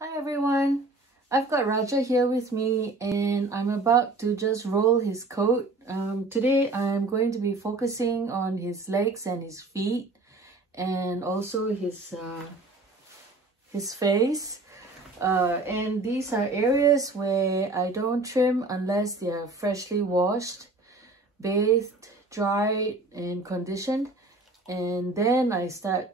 Hi everyone, I've got Raja here with me and I'm about to just roll his coat. Today I'm going to be focusing on his legs and his feet and also his face. And these are areas where I don't trim unless they are freshly washed, bathed, dried and conditioned. And then I start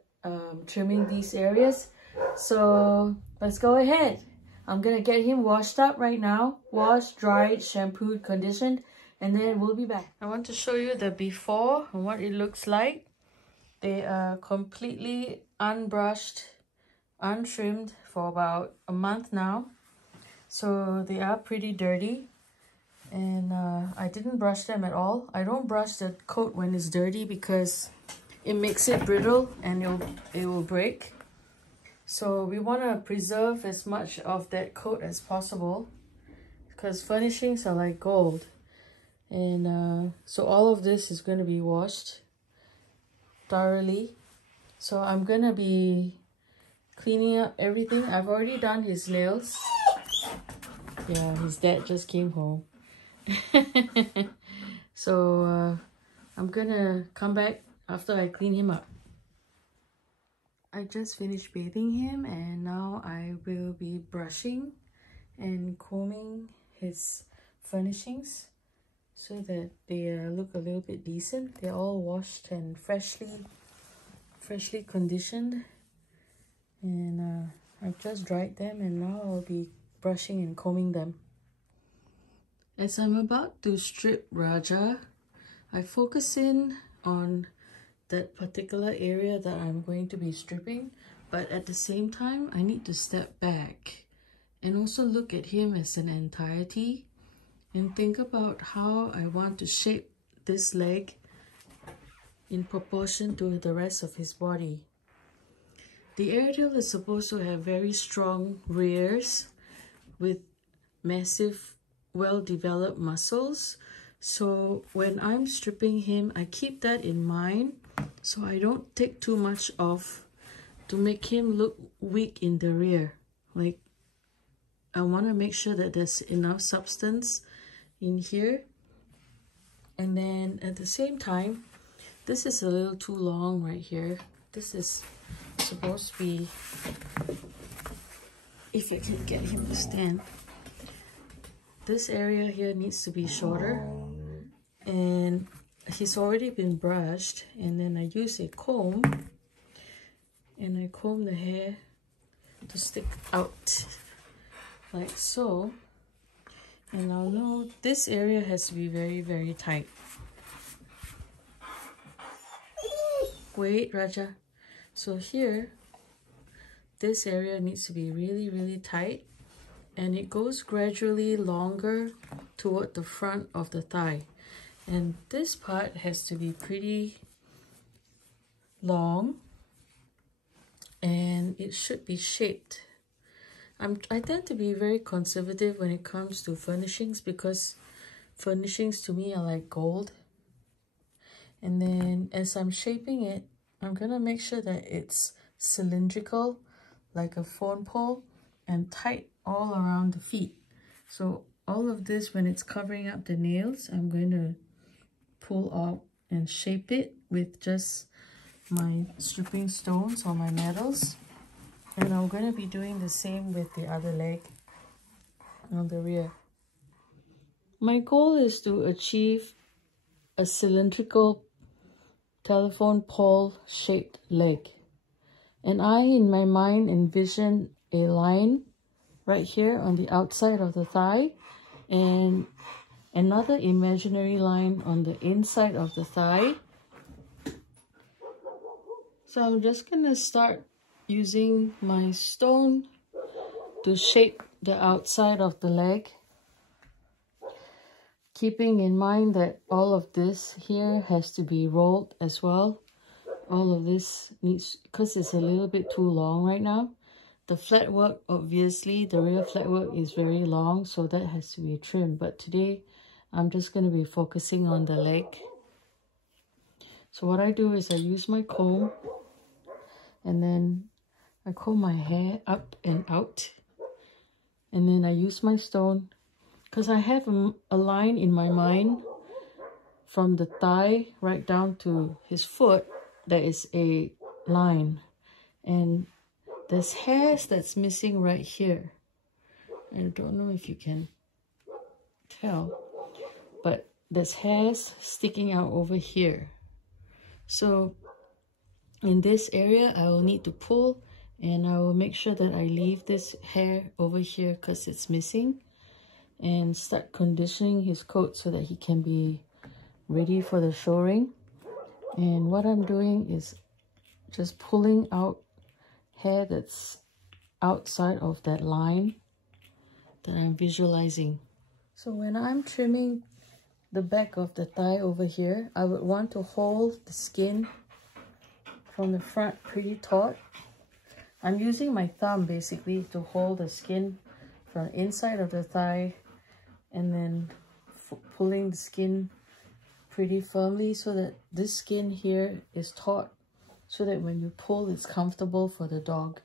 trimming these areas. So let's go ahead. I'm gonna get him washed up right now. Washed, dried, shampooed, conditioned, and then we'll be back. I want to show you the before and what it looks like. They are completely unbrushed, untrimmed for about a month now. So they are pretty dirty. And I didn't brush them at all. I don't brush the coat when it's dirty because it makes it brittle and it will break. So we want to preserve as much of that coat as possible because furnishings are like gold. And so all of this is going to be washed thoroughly. So I'm going to be cleaning up everything. I've already done his nails. Yeah, his dad just came home. So I'm going to come back after I clean him up. I just finished bathing him and now I will be brushing and combing his furnishings so that they look a little bit decent. They're all washed and freshly conditioned, and I've just dried them and now I'll be brushing and combing them. As I'm about to strip Raja, I focus in on that particular area that I'm going to be stripping, but at the same time I need to step back and also look at him as an entirety and think about how I want to shape this leg in proportion to the rest of his body. The Airedale is supposed to have very strong rears with massive, well-developed muscles. So when I'm stripping him, I keep that in mind so I don't take too much off to make him look weak in the rear. Like, I want to make sure that there's enough substance in here. And then at the same time, this is a little too long right here. This is supposed to be, if I can get him to stand, this area here needs to be shorter. And he's already been brushed, and then I use a comb and I comb the hair to stick out like so. And I'll know this area has to be very, very tight. Wait, Raja. So here, this area needs to be really, really tight, and it goes gradually longer toward the front of the thigh. And this part has to be pretty long and it should be shaped. I tend to be very conservative when it comes to furnishings because furnishings to me are like gold. And then as I'm shaping it, I'm gonna make sure that it's cylindrical like a phone pole and tight all around the feet. So all of this, when it's covering up the nails, I'm going to pull out and shape it with just my stripping stones or my metals. And I'm going to be doing the same with the other leg on the rear. My goal is to achieve a cylindrical telephone pole shaped leg. And I, in my mind, envision a line right here on the outside of the thigh and another imaginary line on the inside of the thigh. So I'm just going to start using my stone to shape the outside of the leg, keeping in mind that all of this here has to be rolled as well. All of this needs, because it's a little bit too long right now. The flatwork, obviously, the rear flatwork is very long, so that has to be trimmed. But today, I'm just going to be focusing on the leg. So what I do is I use my comb and then I comb my hair up and out And then I use my stone because I have a line in my mind from the thigh right down to his foot. There is a line, and there's hairs that's missing right here. I don't know if you can tell, but there's hairs sticking out over here. So in this area, I will need to pull, and I will make sure that I leave this hair over here because it's missing, and start conditioning his coat so that he can be ready for the show ring. And what I'm doing is just pulling out hair that's outside of that line that I'm visualizing. So when I'm trimming the back of the thigh over here, I would want to hold the skin from the front pretty taut. I'm using my thumb basically to hold the skin from the inside of the thigh, and then pulling the skin pretty firmly so that this skin here is taut, so that when you pull, it's comfortable for the dog.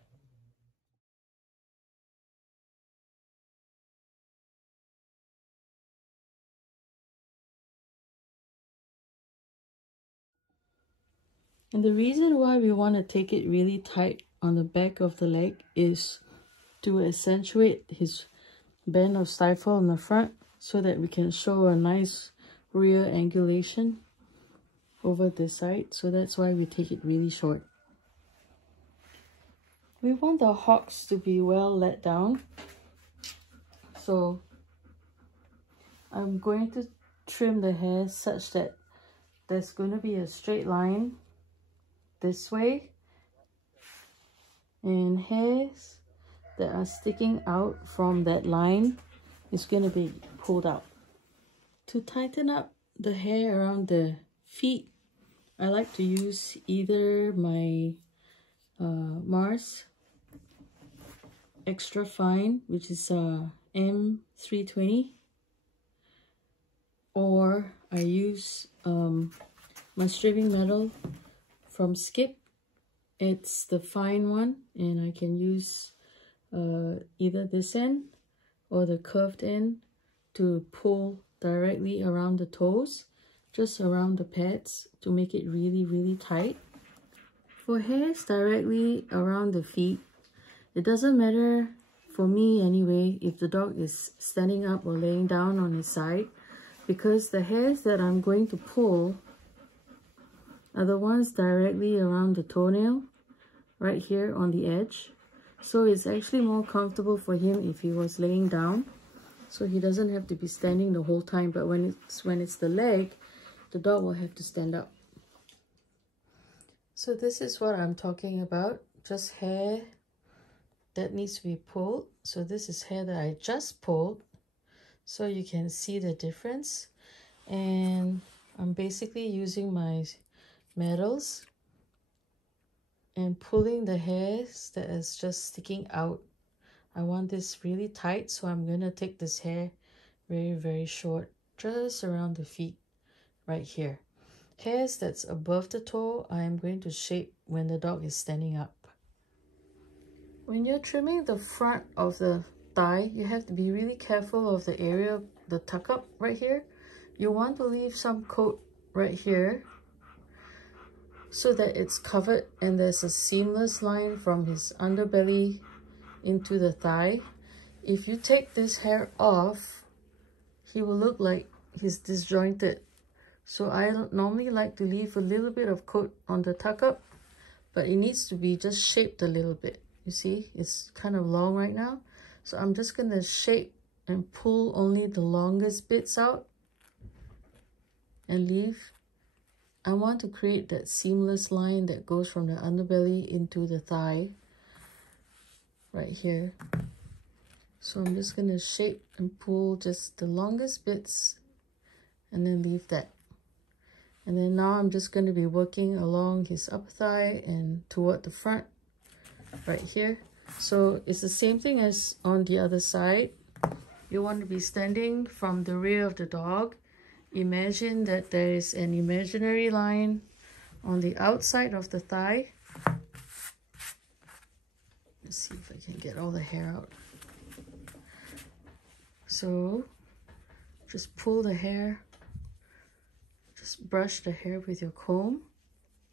And the reason why we want to take it really tight on the back of the leg is to accentuate his bend of stifle on the front, so that we can show a nice rear angulation over this side. So that's why we take it really short. We want the hocks to be well let down. So I'm going to trim the hair such that there's going to be a straight line this way, and hairs that are sticking out from that line is going to be pulled out. To tighten up the hair around the feet, I like to use either my Mars Extra Fine, which is M320, or I use my stripping metal from Skip. It's the fine one, and I can use either this end or the curved end to pull directly around the toes, just around the pads, to make it really tight. For hairs directly around the feet, it doesn't matter, for me anyway, if the dog is standing up or laying down on his side, because the hairs that I'm going to pull are the ones directly around the toenail, right here on the edge. So it's actually more comfortable for him if he was laying down, so he doesn't have to be standing the whole time. But when it's the leg, the dog will have to stand up. So this is what I'm talking about, just hair that needs to be pulled. So this is hair that I just pulled, so you can see the difference. And I'm basically using my metals and pulling the hairs that is just sticking out. I want this really tight, so I'm going to take this hair very short, just around the feet right here. Hairs that's above the toe, I am going to shape when the dog is standing up. When you're trimming the front of the thigh, you have to be really careful of the area of the tuck up right here. You want to leave some coat right here so that it's covered and there's a seamless line from his underbelly into the thigh. If you take this hair off, he will look like he's disjointed. So I normally like to leave a little bit of coat on the tuck up, but it needs to be just shaped a little bit. You see, it's kind of long right now. So I'm just going to shape and pull only the longest bits out and leave. I want to create that seamless line that goes from the underbelly into the thigh right here. So I'm just going to shape and pull just the longest bits and then leave that. And then now I'm just going to be working along his upper thigh and toward the front right here. So it's the same thing as on the other side. You want to be standing from the rear of the dog. Imagine that there is an imaginary line on the outside of the thigh. Let's see if I can get all the hair out. So just pull the hair, just brush the hair with your comb.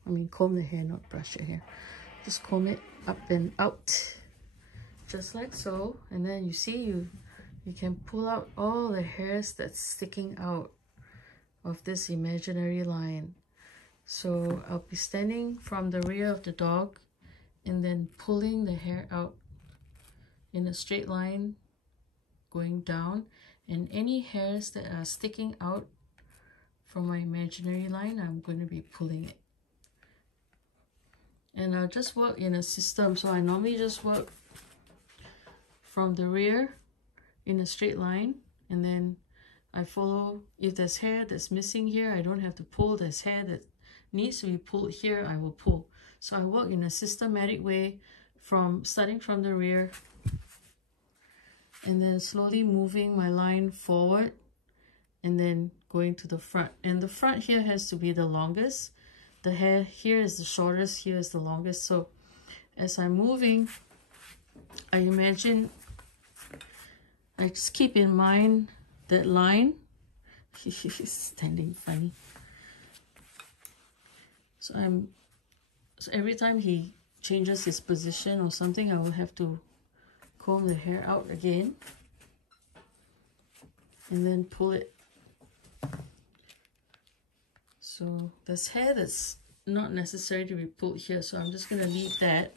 I mean comb the hair, not brush your hair. Just comb it up and out, just like so. And then you see you can pull out all the hairs that's sticking out of this imaginary line. So I'll be standing from the rear of the dog and then pulling the hair out in a straight line going down, and any hairs that are sticking out from my imaginary line, I'm going to be pulling it. And I'll just work in a system. So I normally just work from the rear in a straight line, and then I follow. If there's hair that's missing here, I don't have to pull. There's hair that needs to be pulled here, I will pull. So I work in a systematic way, from starting from the rear and then slowly moving my line forward and then going to the front. And the front here has to be the longest. The hair here is the shortest, here is the longest. So as I'm moving, I imagine, I just keep in mind that line. He's standing funny. So every time he changes his position or something, I will have to comb the hair out again and then pull it. So there's hair that's not necessary to be pulled here, so I'm just going to leave that.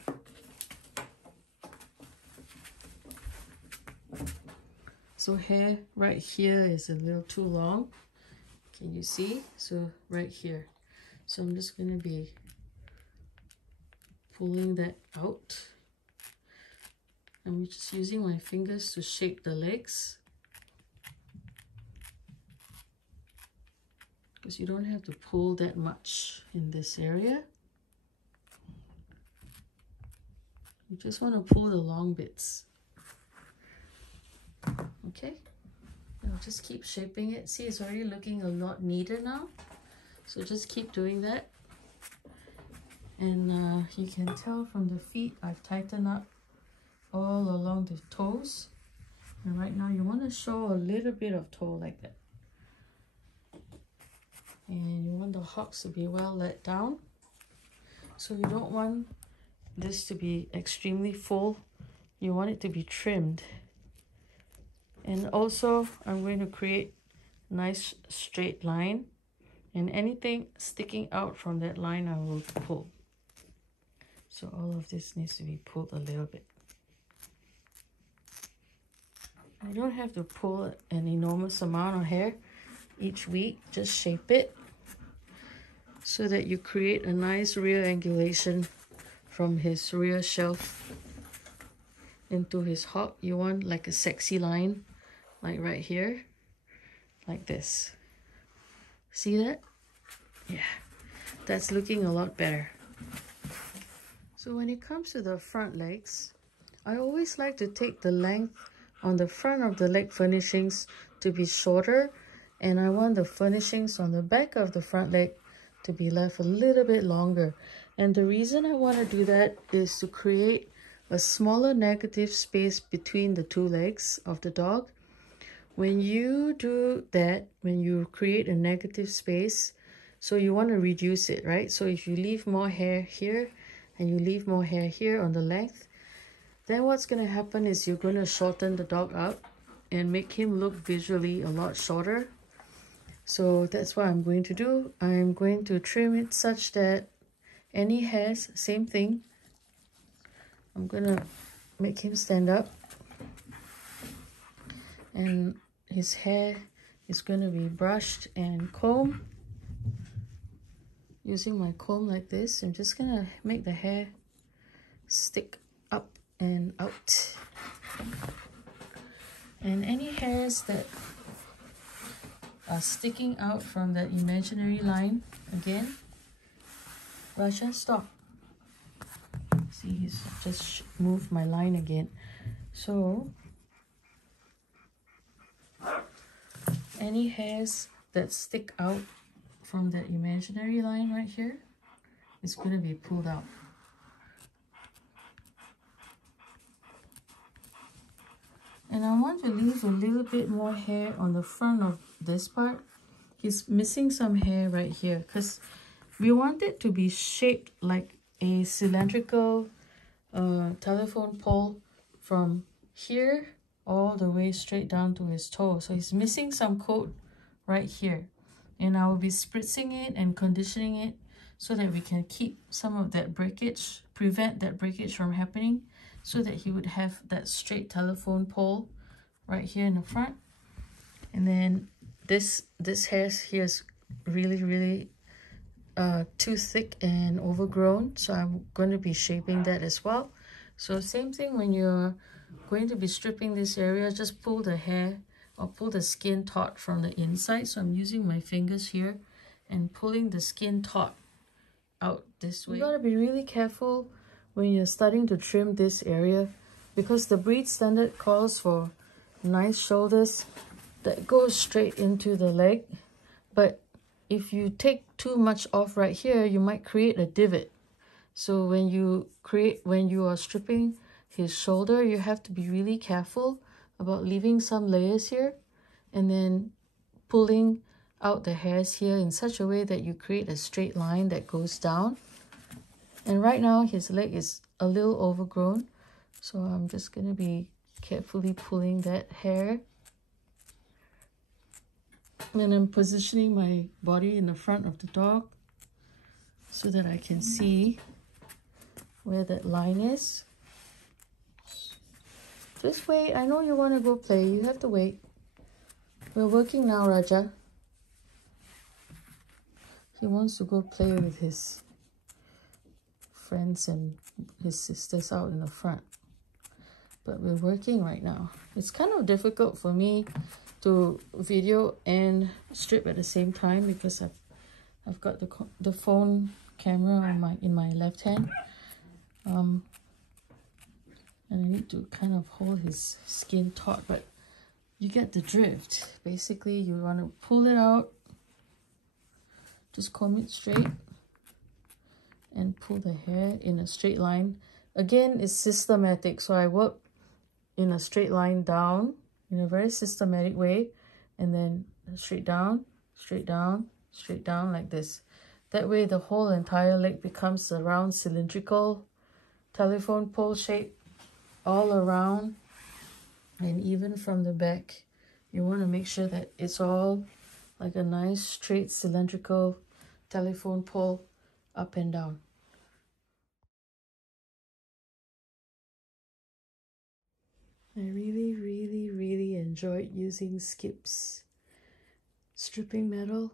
So hair right here is a little too long. Can you see? So right here. So I'm just going to be pulling that out. I'm just using my fingers to shape the legs, because you don't have to pull that much in this area. You just want to pull the long bits. Okay, I'll just keep shaping it. See, it's already looking a lot neater now. So just keep doing that. And you can tell from the feet, I've tightened up all along the toes. And right now you want to show a little bit of toe like that. And you want the hocks to be well let down. So you don't want this to be extremely full. You want it to be trimmed. And also I'm going to create a nice straight line. And anything sticking out from that line, I will pull. So all of this needs to be pulled a little bit. I don't have to pull an enormous amount of hair each week. Just shape it so that you create a nice rear angulation from his rear shelf into his hock. You want like a sexy line, like right here, like this. See that? Yeah, that's looking a lot better. So when it comes to the front legs, I always like to take the length on the front of the leg furnishings to be shorter, and I want the furnishings on the back of the front leg to be left a little bit longer. And the reason I want to do that is to create a smaller negative space between the two legs of the dog. When you do that, when you create a negative space, so you want to reduce it, right? So if you leave more hair here and you leave more hair here on the length, then what's going to happen is you're going to shorten the dog up and make him look visually a lot shorter. So that's what I'm going to do. I'm going to trim it such that any hairs, same thing. I'm going to make him stand up. And his hair is going to be brushed and combed. Using my comb like this, I'm just going to make the hair stick up and out. And any hairs that are sticking out from that imaginary line, again, brush and stop. See, he's just moved my line again. So any hairs that stick out from that imaginary line right here is going to be pulled out. And I want to leave a little bit more hair on the front of this part. He's missing some hair right here because we want it to be shaped like a cylindrical telephone pole from here all the way straight down to his toe. So he's missing some coat right here. And I will be spritzing it and conditioning it so that we can keep some of that breakage, prevent that breakage from happening, so that he would have that straight telephone pole right here in the front. And then this hair here is really too thick and overgrown, so I'm going to be shaping that as well. So same thing, when you're going to be stripping this area, just pull the hair or pull the skin taut from the inside. So I'm using my fingers here and pulling the skin taut out this way. You gotta be really careful when you're starting to trim this area, because the breed standard calls for nice shoulders that go straight into the leg. But if you take too much off right here, you might create a divot. So when you are stripping his shoulder, you have to be really careful about leaving some layers here and then pulling out the hairs here in such a way that you create a straight line that goes down. And right now his leg is a little overgrown, so I'm just going to be carefully pulling that hair. And I'm positioning my body in the front of the dog so that I can see where that line is. Just wait. I know you want to go play. You have to wait. We're working now, Raja. He wants to go play with his friends and his sisters out in the front. But we're working right now. It's kind of difficult for me to video and strip at the same time because I've got the phone camera on in my left hand. And I need to kind of hold his skin taut, but you get the drift. Basically, you want to pull it out, just comb it straight, and pull the hair in a straight line. Again, it's systematic, so I work in a straight line down in a very systematic way, and then straight down, straight down, straight down like this. That way the whole entire leg becomes a round cylindrical telephone pole shape all around. And even from the back, you want to make sure that it's all like a nice straight cylindrical telephone pole up and down. I really enjoyed using Skip's stripping metal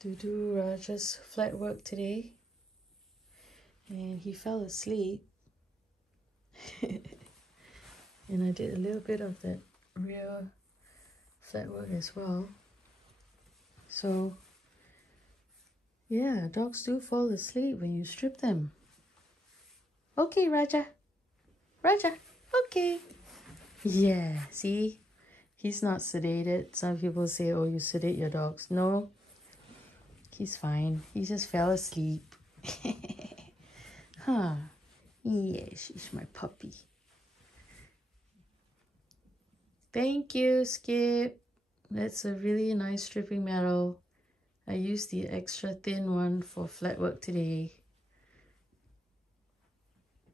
to do Raja's flat work today. And he fell asleep. And I did a little bit of that rear flat work as well. So yeah, dogs do fall asleep when you strip them. Okay, Raja. Raja, okay. Yeah, see? He's not sedated. Some people say, oh, you sedate your dogs. No, he's fine. He just fell asleep. Huh. Yeah, she's my puppy. Thank you, Skip. That's a really nice stripping metal. I used the extra thin one for flat work today.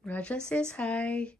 Raja says hi.